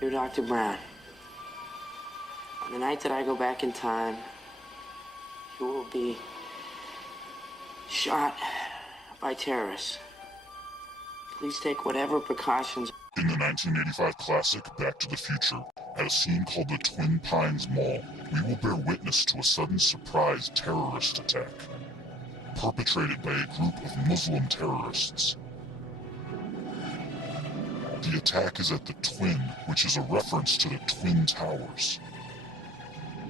Dear Dr. Brown, on the night that I go back in time, you will be shot by terrorists. Please take whatever precautions. In the 1985 classic Back to the Future, at a scene called the Twin Pines Mall, we will bear witness to a sudden surprise terrorist attack, perpetrated by a group of Muslim terrorists. The attack is at the Twin, which is a reference to the Twin Towers.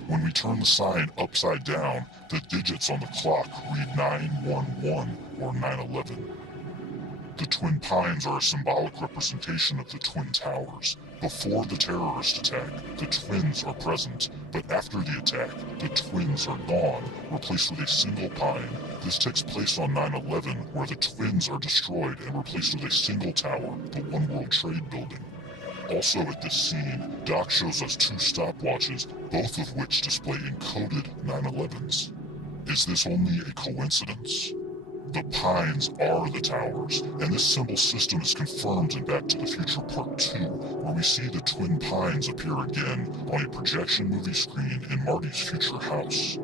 When we turn the sign upside down, the digits on the clock read 911 or 911. The Twin Pines are a symbolic representation of the Twin Towers. Before the terrorist attack, the twins are present, but after the attack, the twins are gone, replaced with a single pine. This takes place on 9/11, where the twins are destroyed and replaced with a single tower, the One World Trade Building. Also at this scene, Doc shows us two stopwatches, both of which display encoded 9/11s. Is this only a coincidence? The pines are the towers, and this symbol system is confirmed in Back to the Future Part 2, where we see the Twin Pines appear again on a projection movie screen in Marty's future house.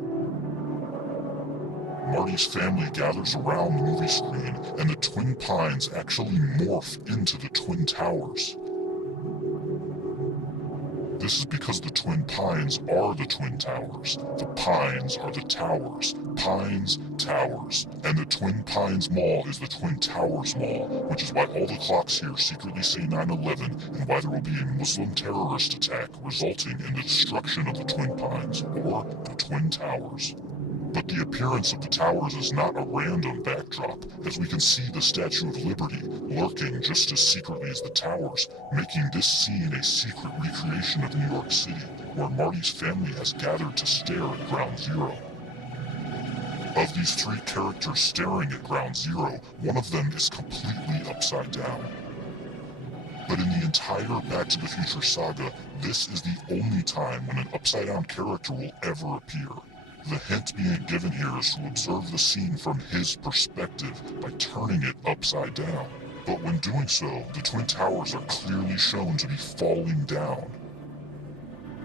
Marty's family gathers around the movie screen, and the Twin Pines actually morph into the Twin Towers. This is because the Twin Pines are the Twin Towers. The pines are the towers. Pines, towers. And the Twin Pines Mall is the Twin Towers Mall, which is why all the clocks here secretly say 9/11 and why there will be a Muslim terrorist attack resulting in the destruction of the Twin Pines, or the Twin Towers. But the appearance of the towers is not a random backdrop, as we can see the Statue of Liberty lurking just as secretly as the towers, making this scene a secret recreation of New York City, where Marty's family has gathered to stare at Ground Zero. Of these three characters staring at Ground Zero, one of them is completely upside down. But in the entire Back to the Future saga, this is the only time when an upside-down character will ever appear. The hint being given here is to observe the scene from his perspective by turning it upside down. But when doing so, the Twin Towers are clearly shown to be falling down.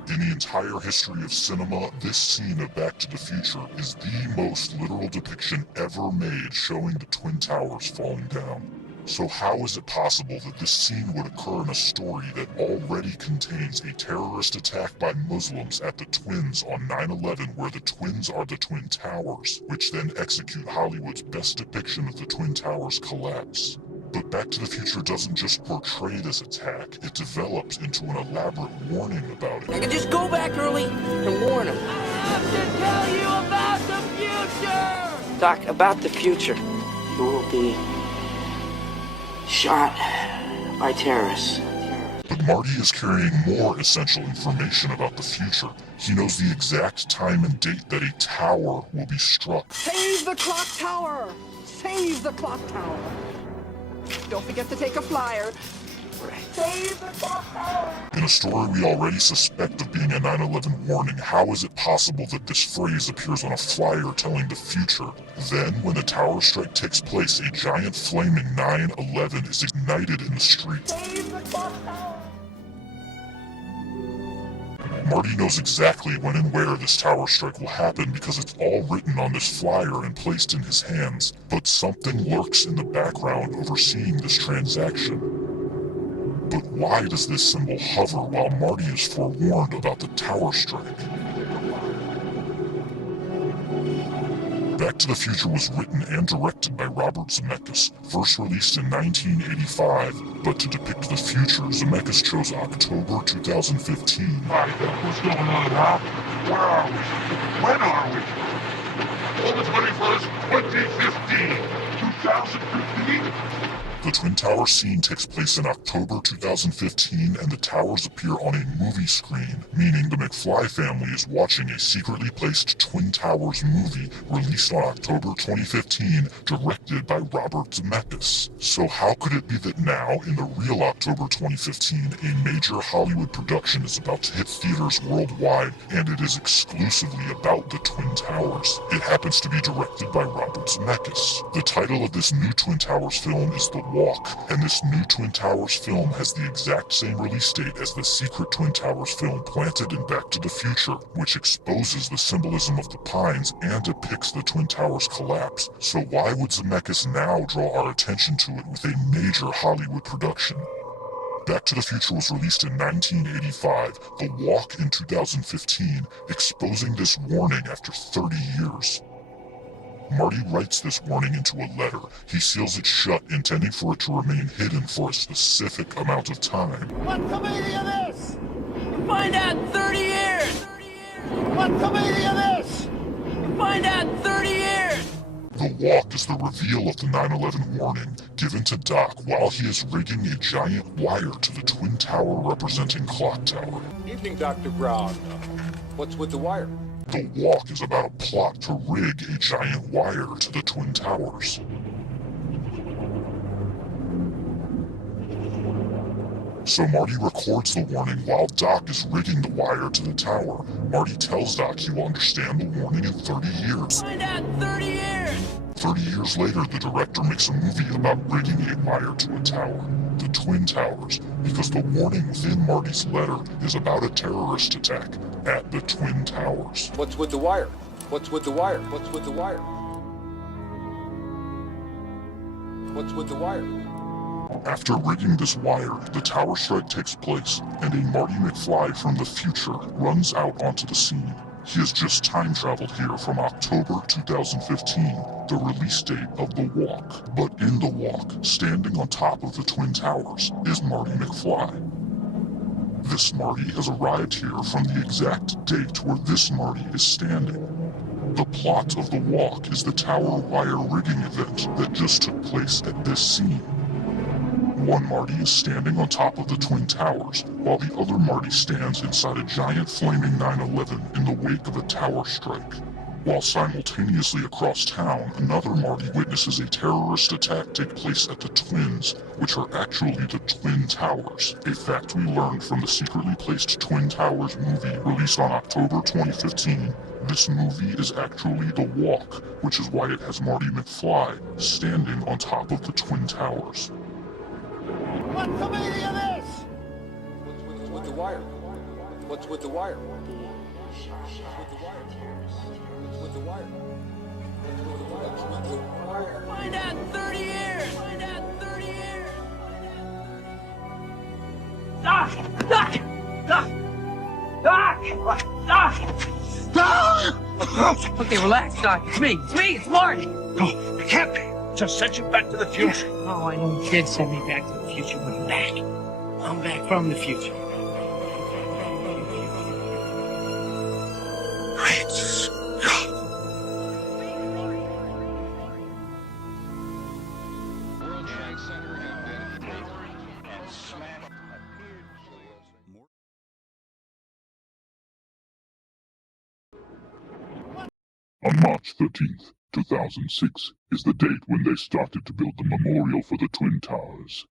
In the entire history of cinema, this scene of Back to the Future is the most literal depiction ever made showing the Twin Towers falling down. So how is it possible that this scene would occur in a story that already contains a terrorist attack by Muslims at the Twins on 9/11, where the Twins are the Twin Towers, which then execute Hollywood's best depiction of the Twin Towers collapse? But Back to the Future doesn't just portray this attack, it develops into an elaborate warning about it. I can just go back early and warn him. I have to tell you about the future! Doc, about the future, you will be shot by terrorists. But Marty is carrying more essential information about the future. He knows the exact time and date that a tower will be struck. Save the clock tower! Save the clock tower! Don't forget to take a flyer. Save the clock tower! In a story we already suspect of being a 9/11 warning, how is it possible that this phrase appears on a flyer telling the future? Then, when the tower strike takes place, a giant flaming 9/11 is ignited in the street. Save the clock tower! Marty knows exactly when and where this tower strike will happen because it's all written on this flyer and placed in his hands. But something lurks in the background overseeing this transaction. But why does this symbol hover while Marty is forewarned about the tower strike? Back to the Future was written and directed by Robert Zemeckis, first released in 1985, but to depict the future, Zemeckis chose October 2015. What's going on, Rob? Where are we? When are we? August 21st, 2015. 2015? The Twin Tower scene takes place in October 2015, and the towers appear on a movie screen, meaning the McFly family is watching a secretly placed Twin Towers movie released on October 2015, directed by Robert Zemeckis. So how could it be that now, in the real October 2015, a major Hollywood production is about to hit theaters worldwide, and it is exclusively about the Twin Towers? It happens to be directed by Robert Zemeckis. The title of this new Twin Towers film is The Walk, and this new Twin Towers film has the exact same release date as the secret Twin Towers film planted in Back to the Future, which exposes the symbolism of the Pines and depicts the Twin Towers collapse. So why would Zemeckis now draw our attention to it with a major Hollywood production? Back to the Future was released in 1985, The Walk in 2015, exposing this warning after 30 years. Marty writes this warning into a letter. He seals it shut, intending for it to remain hidden for a specific amount of time. What's the meaning of this? Find out in 30 years! What's the meaning of this? Find out in 30 years! The Walk is the reveal of the 9/11 warning given to Doc while he is rigging a giant wire to the Twin Tower representing Clock Tower. Evening, Dr. Brown. What's with the wire? The Walk is about a plot to rig a giant wire to the Twin Towers. So Marty records the warning while Doc is rigging the wire to the tower. Marty tells Doc he will understand the warning in 30 years. Find out in 30 years! 30 years later, the director makes a movie about rigging a wire to a tower, the Twin Towers, because the warning within Marty's letter is about a terrorist attack at the Twin Towers. What's with the wire? What's with the wire? What's with the wire? What's with the wire? After rigging this wire, the tower strike takes place, and a Marty McFly from the future runs out onto the scene. He has just time traveled here from October 2015, the release date of The Walk. But in The Walk, standing on top of the Twin Towers, is Marty McFly. This Marty has arrived here from the exact date where this Marty is standing. The plot of The Walk is the tower wire rigging event that just took place at this scene. One Marty is standing on top of the Twin Towers, while the other Marty stands inside a giant flaming 9/11 in the wake of a tower strike. While simultaneously across town, another Marty witnesses a terrorist attack take place at the Twins, which are actually the Twin Towers, a fact we learned from the secretly placed Twin Towers movie released on October 2015. This movie is actually The Walk, which is why it has Marty McFly standing on top of the Twin Towers. What's the meaning of this? What's with the wire? What's with the wire? What's with the wire? What's with the wire? What's with the wire? Find out in 30 years! Find out in 30 years! Doc! Doc! Doc! Doc! Doc! Doc! Okay, relax, Doc. It's me. It's me. It's Marty. No, it can't be. Just sent you back to the future. Oh, I know you did send me back to the future, but I'm back. I'm back from the future. Great Scott. World Trade Center had been delivered and smashed. On March 13th, 2006, is the date when they started to build the memorial for the Twin Towers.